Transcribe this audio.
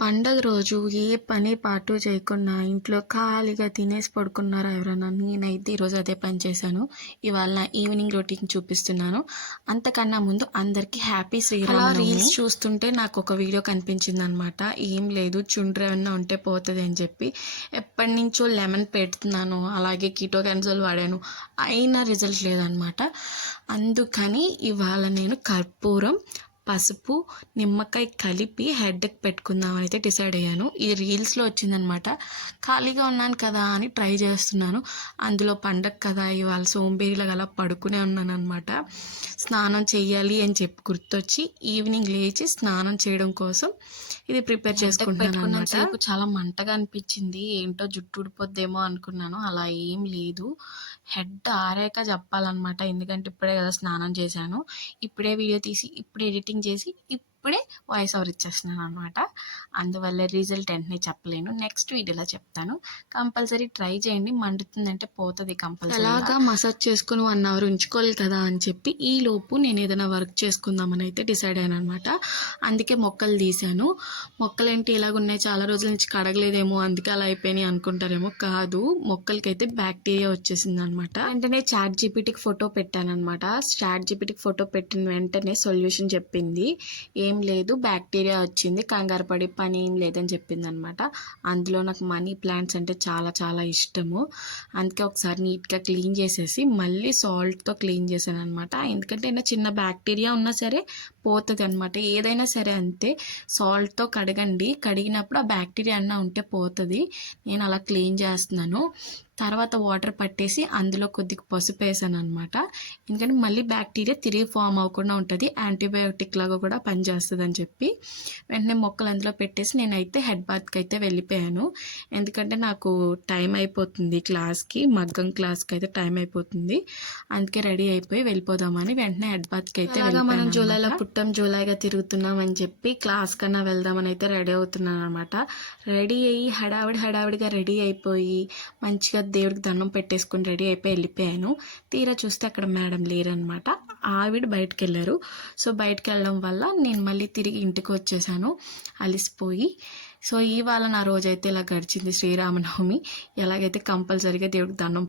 పండగ రోజు ఏ పని పాటు చేయకుండా ఇంట్లో ఖాళీగా తినేసి పడుకున్నారా ఎవరన్నా? నేనైతే ఈరోజు అదే పని చేశాను. ఇవాళ నా ఈవినింగ్ రొటీన్ చూపిస్తున్నాను. అంతకన్నా ముందు అందరికీ హ్యాపీ శ్రీరామనవమి. రీల్స్ చూస్తుంటే నాకు ఒక వీడియో కనిపించిందనమాట. ఏం లేదు, చుండ్రు ఏమన్నా ఉంటే పోతుంది అని చెప్పి ఎప్పటినుంచో లెమన్ పెడుతున్నాను, అలాగే కీటో క్యాన్సల్ వాడాను, అయినా రిజల్ట్ లేదనమాట. అందుకని ఇవాళ నేను కర్పూరం, పసుపు, నిమ్మకాయ కలిపి హెడ్కి పెట్టుకుందామని అయితే డిసైడ్ అయ్యాను. ఇది రీల్స్లో వచ్చిందనమాట. ఖాళీగా ఉన్నాను కదా అని ట్రై చేస్తున్నాను. అందులో పండగ కదా, ఇవాళ సోంబేరిలాగా అలా పడుకునే ఉన్నాను అనమాట. స్నానం చేయాలి అని చెప్పి గుర్తొచ్చి ఈవినింగ్ లేచి స్నానం చేయడం కోసం ఇది ప్రిపేర్ చేసుకుంటున్నాను అనమాట. చాలా మంటగా అనిపించింది, ఏంటో జుట్టు ఊడిపోద్దేమో అనుకున్నాను. అలా ఏం లేదు, హెడ్ ఆరాక చెప్పాలన్నమాట. ఎందుకంటే ఇప్పుడే కదా స్నానం చేశాను, ఇప్పుడే వీడియో తీసి ఇప్పుడే ఎడిటింగ్ చేసి ఇప్పుడే వాయిస్ ఓవర్ ఇచ్చేస్తున్నాను అనమాట. అందువల్ల రిజల్ట్ వెంటనే చెప్పలేను, నెక్స్ట్ వీడియోలో చెప్తాను. కంపల్సరీ ట్రై చేయండి, మండుతుందంటే పోతుంది కంపల్సరీ. అలాగా మసాజ్ చేసుకుని 1 అవర్ ఉంచుకోవాలి కదా అని చెప్పి ఈలోపు నేను ఏదైనా వర్క్ చేసుకుందామని అయితే డిసైడ్ అయ్యాను అనమాట. అందుకే మొక్కలు తీశాను. మొక్కలు ఏంటి ఇలాగున్నాయి, చాలా రోజుల నుంచి కడగలేదేమో అందుకే అలా అయిపోయినాయి అనుకుంటారేమో. కాదు, మొక్కలకైతే బ్యాక్టీరియా వచ్చేసింది అనమాట. వెంటనే చాట్ జీపీటీకి ఫోటో పెట్టాను అనమాట. చాట్ జీపీటీకి ఫోటో పెట్టిన వెంటనే సొల్యూషన్ చెప్పింది. ఏం లేదు, బ్యాక్టీరియా వచ్చింది, కంగారు పడే పని ఏం లేదని చెప్పింది అనమాట. అందులో నాకు మనీ ప్లాంట్స్ అంటే చాలా చాలా ఇష్టము. అందుకే ఒకసారి నీట్గా క్లీన్ చేసేసి మళ్ళీ సాల్ట్తో క్లీన్ చేశాను అనమాట. ఎందుకంటే ఏదైనా చిన్న బ్యాక్టీరియా ఉన్నా సరే పోతుంది అనమాట. ఏదైనా సరే అంతే, సాల్ట్తో కడగండి, కడిగినప్పుడు ఆ బ్యాక్టీరియా అన్నా ఉంటే పోతుంది. నేను అలా క్లీన్ చేస్తున్నాను. తర్వాత వాటర్ పట్టేసి అందులో కొద్దిగా పసుపు వేసాను అనమాట. ఎందుకంటే మళ్ళీ బ్యాక్టీరియా తిరిగి ఫామ్ అవ్వకుండా ఉంటుంది, యాంటీబయోటిక్ లాగా కూడా పనిచేస్తుంది అని చెప్పి వెంటనే మొక్కలు అందులో పెట్టేసి నేనైతే హెడ్ బాత్కి అయితే వెళ్ళిపోయాను. ఎందుకంటే నాకు టైం అయిపోతుంది, క్లాస్కి మగ్గం క్లాస్కి అయితే టైం అయిపోతుంది. అందుకే రెడీ అయిపోయి వెళ్ళిపోదామని వెంటనే హెడ్ బాత్కి అయితే వెళ్ళిపోయాను. మనం జూలైలో పుట్టాం, జూలైగా తిరుగుతున్నాం అని చెప్పి క్లాస్ కన్నా వెళ్దామని అయితే రెడీ అవుతున్నాను అనమాట. రెడీ అయ్యి హడావిడిగా రెడీ అయిపోయి మంచిగా దేవుడికి దండం పెట్టేసుకుని రెడీ అయిపోయి వెళ్ళిపోయాను. తీరా చూస్తే అక్కడ మేడం లేరనమాట, ఆవిడ బయటకు వెళ్ళారు. సో బయటకు వెళ్ళడం వల్ల నేను మళ్ళీ తిరిగి ఇంటికి వచ్చేసాను అలిసిపోయి. సో ఇవాళ నా రోజైతే ఇలా గడిచింది శ్రీరామనవమి. ఎలాగైతే కంపల్సరీగా దేవుడికి దండం